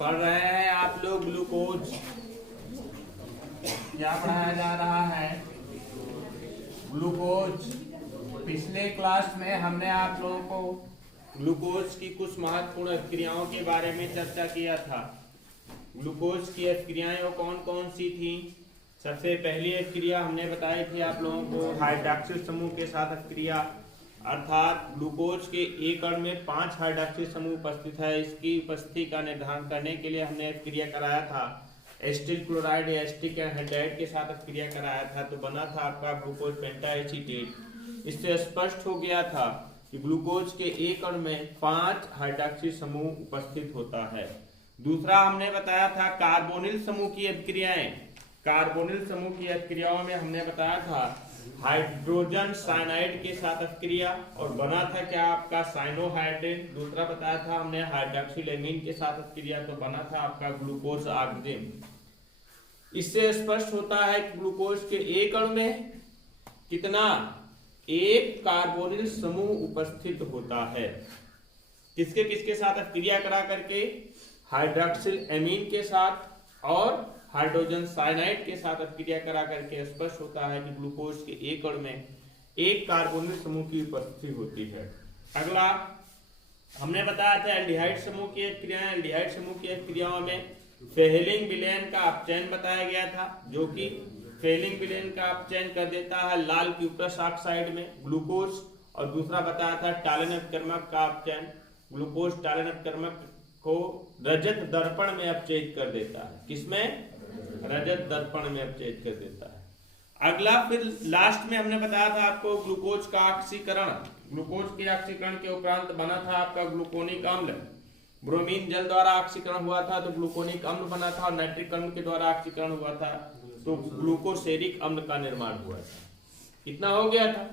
पढ़ रहे हैं आप लोग ग्लूकोज। क्या पढ़ाया जा रहा है? ग्लूकोज। पिछले क्लास में हमने आप लोगों को ग्लूकोज की कुछ महत्वपूर्ण क्रियाओं के बारे में चर्चा किया था। ग्लूकोज की क्रियाएं कौन कौन सी थी? सबसे पहली क्रिया हमने बताई थी आप लोगों को हाइड्रॉक्सिल समूह के साथ क्रिया, अर्थात ग्लूकोज के एक अणु में 5 हाइड्रॉक्सिल समूह उपस्थित है। इसकी उपस्थिति का निर्धारण करने के लिए हमने क्रिया कराया था एसिटिल क्लोराइड या एसिटिक एल्डिहाइड के साथ क्रिया कराया था, तो बना था आपका ग्लूकोज पेंटाएसीटेट। इससे स्पष्ट हो गया था कि ग्लूकोज के एक अणु में 5 हाइड्रॉक्सिल समूह उपस्थित होता है। दूसरा हमने बताया था कार्बोनिल समूह की अभिक्रियाएं। कार्बोनिल समूह की अभिक्रियाओं में हमने बताया था हाइड्रोजन साइनाइड के साथ अभिक्रिया और बना था क्या आपका साइनोहाइड्रेट। दूसरा बताया था हमने हाइड्रॉक्सिल एमीन के साथ अभिक्रिया, तो बना था आपका ग्लूकोज ऑक्सीजन। इससे स्पष्ट होता है कि ग्लूकोज के एक अणु में कितना, एक कार्बोनिल समूह उपस्थित होता है। किसके किसके साथ अभिक्रिया करा करके? हाइड्रॉक्सिल एमीन के साथ और हाइड्रोजन साइनाइड के साथ अभिक्रिया करा करके स्पष्ट होता है कि ग्लूकोज के एक अणु में एक कार्बोनिल समूह की उपस्थिति होती है। अगला हमने बताया था एल्डिहाइड समूह की क्रियाएं। एल्डिहाइड समूह की क्रियाओं में फेलिंग विलयन का अपचयन बताया गया था, जो कि फेलिंग विलयन का अपचयन कर देता है लाल क्यूप्रस ऑक्साइड में ग्लूकोज। और दूसरा बताया था टालिन अपकर्मक का अपचयन। ग्लूकोज टालिन अपकर्मक को रजत दर्पण में अपचयित कर देता है। किसमें? रजत दर्पण में अपचयित कर देता है। अगला फिर लास्ट में हमने बताया था आपको ग्लूकोज का ऑक्सीकरण। ग्लूकोज के ऑक्सीकरण के उपरांत बना था आपका ग्लूकोनिक अम्ल। ब्रोमीन जल द्वारा ऑक्सीकरण हुआ था तो ग्लूकोनिक अम्ल बना था, और नाइट्रिक अम्ल के द्वारा ऑक्सीकरण हुआ था तो ग्लूकोसेरिक अम्ल का निर्माण हुआ था। इतना हो गया था।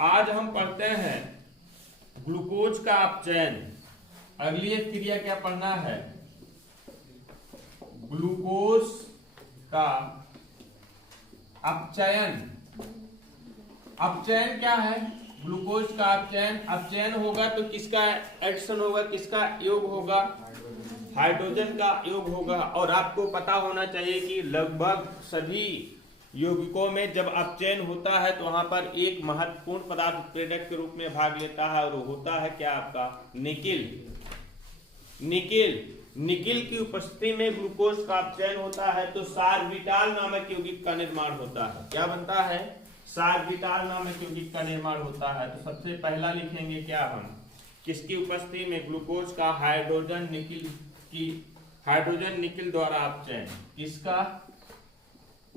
आज हम पढ़ते हैं ग्लूकोज का अपचयन। अगली क्रिया क्या पढ़ना है? ग्लूकोज का अपचयन। अपचयन क्या है? ग्लूकोज का अपचयन। अपचयन होगा तो किसका एडिशन होगा, किसका योग होगा? हाइड्रोजन का योग होगा। और आपको पता होना चाहिए कि लगभग सभी यौगिकों में जब अपचयन होता है तो वहां पर एक महत्वपूर्ण पदार्थ उत्प्रेरक के रूप में भाग लेता है, और वो होता है क्या आपका? निकिल। निकिल की उपस्थिति में ग्लूकोज का अपचयन होता है तो सार्बिटाल नामक यौगिक का निर्माण होता है। क्या बनता है? सार्बिटाल नामक यौगिक का निर्माण होता है। तो सबसे पहला लिखेंगे क्या हम, किसकी उपस्थिति में? ग्लूकोज का हाइड्रोजन निकिल द्वारा अपचयन। किसका?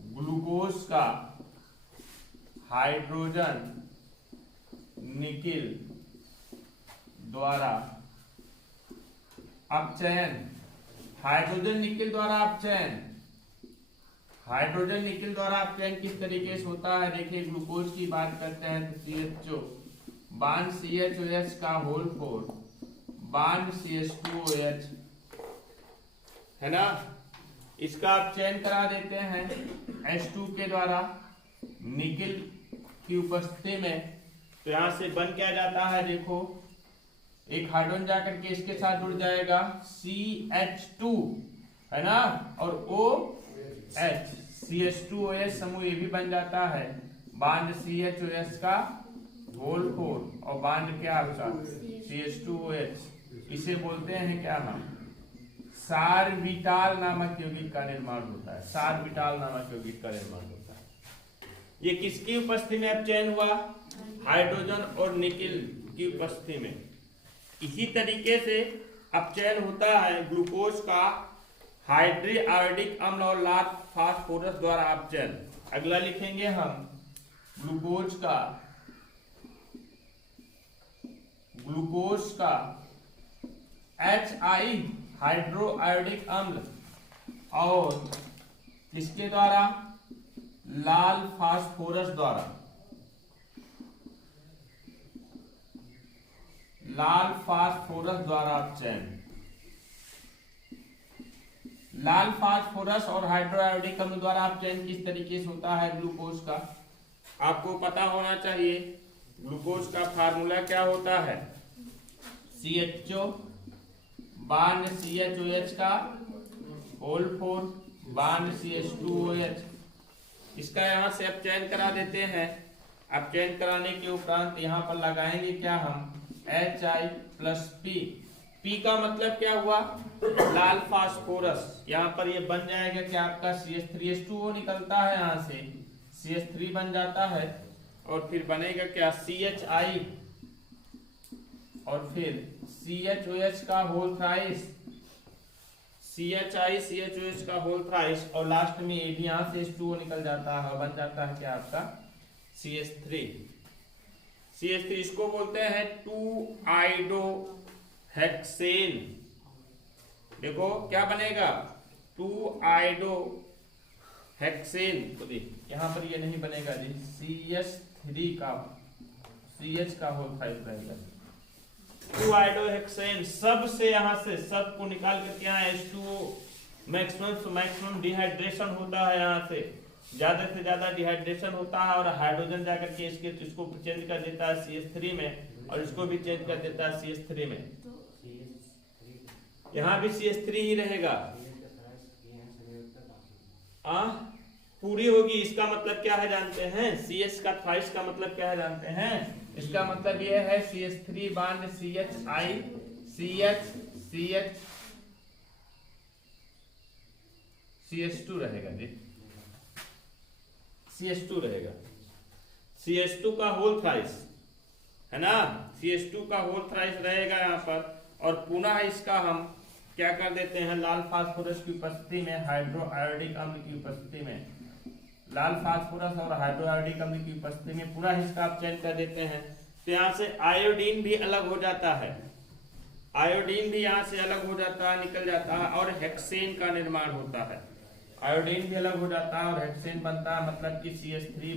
ग्लूकोज का हाइड्रोजन निकिल द्वारा अपचयन। हाइड्रोजन निकिल द्वारा अपचयन। हाइड्रोजन निकिल द्वारा अपचयन किस तरीके से होता है? देखिए, ग्लूकोज की बात करते हैं तो CHO बांड CHOH का होल 4 बांड CH2OH है ना, इसका अपचयन करा देते हैं H2 के द्वारा निकिल की उपस्थिति में। तो यहां से बन क्या जाता है? देखो, एक हाइड्रोजन जाकर के इसके साथ जुड़ जाएगा CH2 है ना, और OH CH2OH समूह ये भी बन जाता है बांड CHOH का होल 4 और बांड क्या आपका CH2OH। इसे बोलते हैं क्या हम? सार्बिटाल नामक यौगिक का निर्माण होता है। सार्बिटाल नामक यौगिक का निर्माण होता है। ये किसकी उपस्थिति में अपचयन हुआ? हाइड्रोजन और निकिल की उपस्थिति में। इसी तरीके से अपचयन होता है ग्लूकोज का हाइड्रोआयोडिक अम्ल और लाल फास्फोरस द्वारा अपचयन। अगला लिखेंगे हम ग्लूकोज का HI हाइड्रोआयोडिक अम्ल और किसके द्वारा? लाल फास्फोरस द्वारा। लाल फास्फोरस द्वारा अपचयन। लाल फास्फोरस और हाइड्रोआयोडिक अम्ल द्वारा अपचयन किस तरीके से होता है ग्लूकोज का? आपको पता होना चाहिए। ग्लूकोज का फार्मूला क्या होता है? CHO बांड CHOH का होल 4 बांड CH2OH। इसका यहां से अब चयन करा देते हैं। अब चयन कराने के उपरांत यहां पर लगाएंगे क्या हम HI प्लस P का मतलब क्या हुआ लाल फास्फोरस। यहाँ पर ये बन जाएगा कि आपका CH3H2O निकलता है, यहाँ से CH3 बन जाता है और फिर बनेगा क्या CHI और फिर CHOH का होल थ्राइस, CHI CHOH का होल थ्राइस और लास्ट में ये भी यहाँ से H2O निकल जाता है, बन जाता है क्या आपका CH3। इसको बोलते हैं 2-आइडो हेक्सेन। देखो क्या बनेगा 2-आइडो हेक्सेन। तो यहां पर ये नहीं बनेगा जी, CH3 का CH का होल 5 रहेगा। 2-आइडो हेक्सेन सब से यहां से सब को निकाल करके यहाँ H2O मैक्सिमम डिहाइड्रेशन होता है, यहाँ से ज्यादा से ज्यादा डिहाइड्रेशन होता है और हाइड्रोजन जाकर के इसको चेंज कर देता है CH3 में और इसको भी चेंज कर देता है CH3 में। यहाँ भी CH3 ही रहेगा। पूरी होगी। इसका मतलब क्या है जानते हैं, CH का थ्राइस का मतलब क्या है जानते हैं। इसका मतलब यह है CH3 बांड CHI CH2 रहेगा जी, CH2 रहेगा। CH2 का होल थ्राइस है ना, CH2 का होल थ्राइस रहेगा यहाँ पर। और पुनः इसका हम क्या कर देते हैं लाल फास्फोरस की उपस्थिति में, हाइड्रो आयोडिक अम्ल की उपस्थिति में, लाल फास्फोरस और हाइड्रो आयोडिक अम्ल की उपस्थिति में पुनः इसका आप चयन कर देते हैं। तो यहाँ से आयोडीन भी अलग हो जाता है, आयोडीन भी यहाँ से अलग हो जाता है, निकल जाता है और हेक्सेन का निर्माण होता है। आयोडीन भी अलग हो जाता है और हेक्सेन बनता है, मतलब कि CH3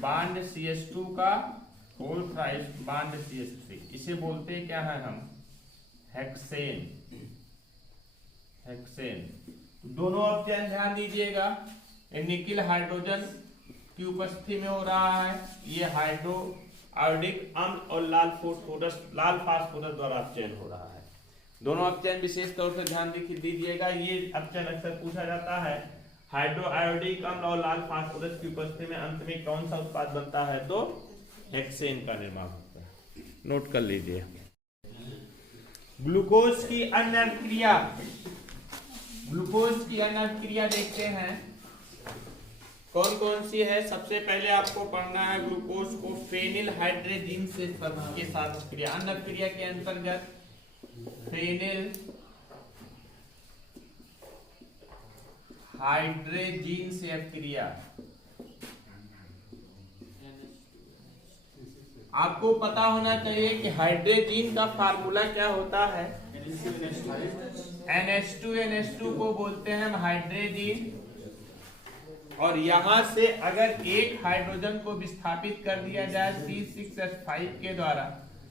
बांड CH2 का होल थ्राइस बांड CH3। इसे बोलते हैं क्या है हम हेक्सेन। दोनों ऑप्शन ध्यान दीजिएगा, निकिल हाइड्रोजन की उपस्थिति में हो रहा है, ये हाइड्रो आयोडिक अम्ल और लाल फास्फोरस द्वारा अपचयन हो रहा है। दोनों अपचयन विशेष तौर से ध्यान दीजिएगा। ये अपचयन अक्सर पूछा जाता है, हाइड्रो आयोडिक अम्ल और लाल फास्फोरस की उपस्थिति में अंत में कौन सा उत्पाद बनता है, तो हेक्सेन का निर्माण होता है। नोट कर लीजिए। ग्लूकोज की अन्य अभिक्रिया देखते हैं कौन कौन सी है। सबसे पहले आपको पढ़ना है ग्लूकोज को फेनिल हाइड्रेजीन से के साथ क्रिया। अन्य क्रिया के अंतर्गत फेनिल हाइड्रेजीन से अभिक्रिया। आपको पता होना चाहिए कि हाइड्रेजीन का फार्मूला क्या होता है। NH2 को बोलते हैं हम हाइड्रेजीन, और यहां से अगर एक हाइड्रोजन को विस्थापित कर दिया जाए C6H5 के द्वारा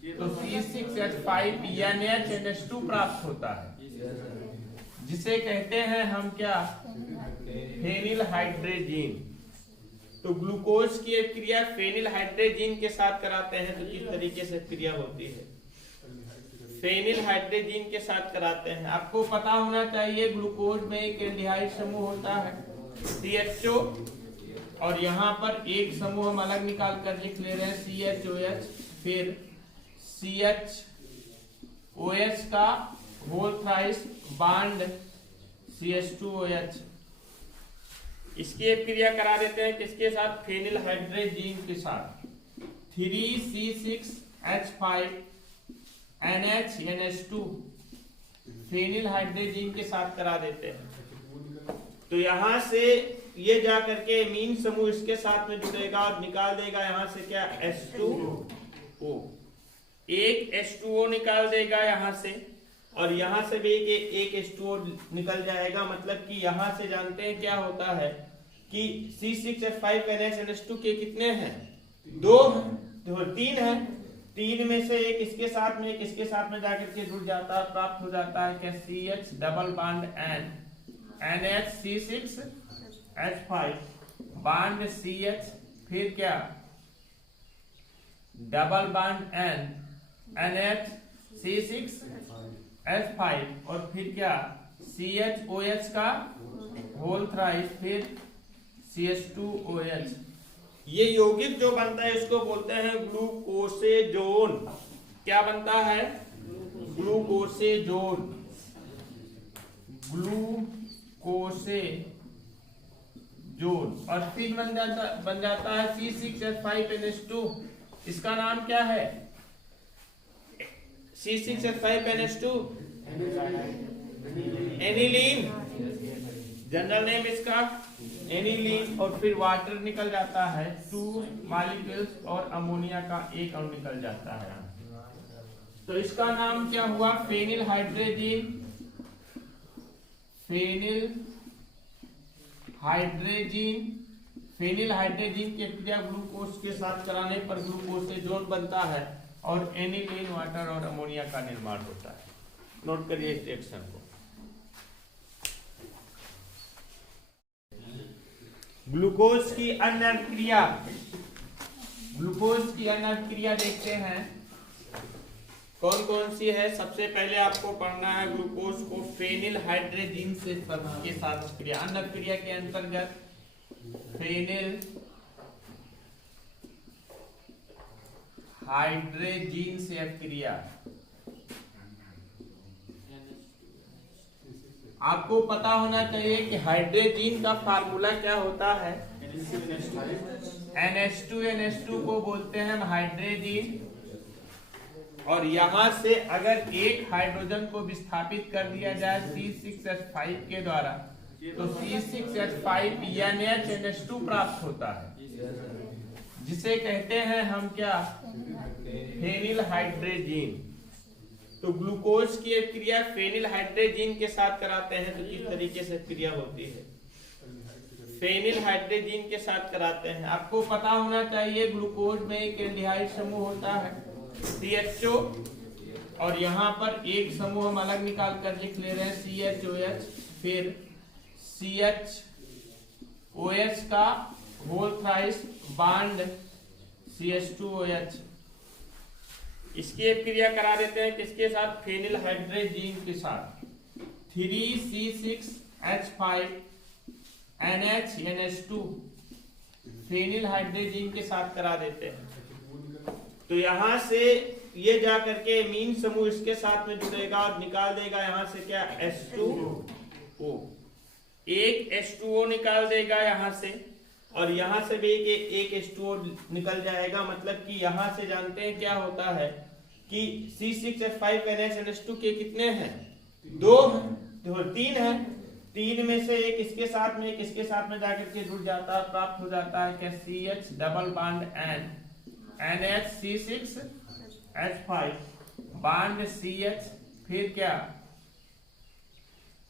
तो C6H5 NH2 प्राप्त होता है, जिसे कहते हैं हम क्या फेनिल हाइड्रेजीन। तो ग्लूकोज की क्रिया फेनिल हाइड्रेजीन के साथ कराते हैं तो किस तरीके से क्रिया होती है, फेनिल हाइड्रेजीन के साथ कराते हैं। आपको पता होना चाहिए ग्लूकोज में एक एल्डिहाइड समूह होता है CHO, और यहाँ पर एक समूह हम अलग निकाल कर लिख ले रहे हैं CHOH, फिर CHOH का होल थ्राइस बांड CH2OH। इसकी क्रिया करा देते हैं किसके साथ, फेनिल हाइड्रेजीन के साथ। 3C6H5 NH2 फेनिल हाइड्रेजीन के साथ करा देते हैं। तो यहां से ये जा करके मीन समूह इसके साथ में जुड़ेगा और निकाल देगा यहां से क्या H2O, एक H2O निकाल देगा यहां से, और यहां से भी एक H2O निकल जाएगा। मतलब कि यहां से जानते हैं क्या होता है कि C6H5 NH2 के कितने हैं, 2 3 है, 3 में से एक इसके साथ में एक इसके साथ में जाकर के जुड़ जाता है, प्राप्त हो जाता है क्या CH double bond N NH6H5 bond CH, फिर क्या डबल बांड N NH(C6H5) और फिर क्या CHOH का होल थ्राइस, फिर CH2OH। ये यौगिक जो बनता है इसको बोलते हैं ग्लूकोसेजोन। क्या बनता है? ग्लूकोसेजोन। ग्लूकोसेजोन। और फिर बन जाता है C6H5NH2। इसका नाम क्या है? C6H5NH2 एनिलीन, जनरल नेम इसका एनिलीन। और फिर वाटर निकल जाता है 2 मॉलिक्यूल्स और अमोनिया का एक अणु निकल जाता है। तो इसका नाम क्या हुआ? Phenyl hydrazine. फेनिल हाइड्रेजिन की क्रिया ग्लूकोज के साथ कराने पर ग्लूकोसेजोन बनता है और एनिलीन, वाटर और अमोनिया का निर्माण होता है। नोट करिए इस रिएक्शन को। ग्लूकोज की अन्य अभिक्रिया देखते हैं कौन कौन सी है। सबसे पहले आपको पढ़ना है ग्लूकोज को फेनिल हाइड्रेजिन के साथ क्रिया। अन्य क्रिया के अंतर्गत फेनिल हाइड्रेजिन से अभिक्रिया। आपको पता होना चाहिए कि हाइड्रेजिन का फार्मूला क्या होता है। NH2 को बोलते हैं हम हाइड्रेजिन। और यहां से अगर एक हाइड्रोजन को विस्थापित कर दिया जाए C6H5 के द्वारा तो C6H5 NH2 प्राप्त होता है, जिसे कहते हैं हम क्या? Phenyl hydrazine. तो ग्लूकोज की क्रिया फेनिल हाइड्रेजिन के साथ कराते हैं तो किस तरीके से क्रिया होती है? फेनिल हाइड्रेजिन के साथ कराते हैं। आपको पता होना चाहिए ग्लूकोज में एक एल्डिहाइड समूह होता है CHO, और यहाँ पर एक समूह हम अलग निकाल कर लिख ले रहे हैं CHOH, फिर CHOH का होल थ्राइस बॉन्ड CH2OH। इसकी क्रिया करा देते हैं किसके साथ? फेनिल हाइड्रेजिन के साथ। 3C6H5NH2 फेनिल हाइड्रेजिन के साथ करा देते हैं। तो यहां से ये जा करके मीन समूह इसके साथ में जुड़ेगा और निकाल देगा यहां से क्या? H2O। एक H2O निकाल देगा यहां से, और यहां से भी एक H2O निकल जाएगा। मतलब कि यहां से जानते हैं क्या होता है कि C6H5NH2 के कितने हैं? 2 हैं, 3 हैं। 3 में से एक इसके साथ में, एक इसके साथ में जाकर के जुड़ जाता है, प्राप्त हो जाता है क्या? CH double bond NH6H5 bond CH, फिर क्या?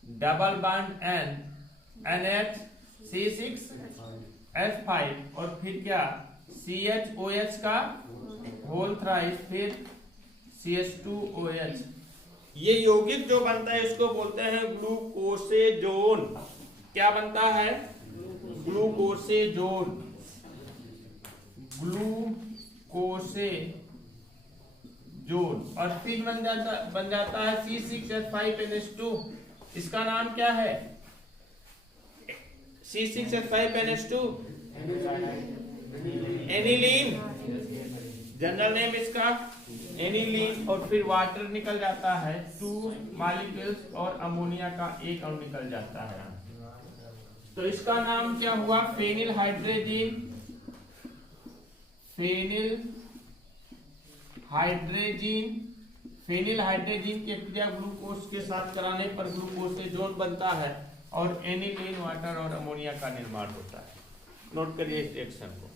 डबल बॉन्ड NH6H5 और फिर क्या? CHOH का होल थ्राइस, फिर CH2OH। ये यौगिक जो बनता है इसको बोलते हैं ग्लूकोसेजोन। क्या बनता है? ग्लूकोसेजोन। और फिर बन जाता है C6H5NH2। इसका नाम क्या है? C6H5NH2 एनिलीन, जनरल नेम इसका एनिलीन। और फिर वाटर निकल जाता है 2 मॉलिक्यूल्स और अमोनिया का एक अणु निकल जाता है। तो इसका नाम क्या हुआ? Phenyl hydrazine. फेनिल हाइड्रेजिन की क्रिया ग्लूकोज के साथ कराने पर ग्लूकोसेजोन बनता है और एनिलीन, वाटर और अमोनिया का निर्माण होता है। नोट करिए इस रिएक्शन को।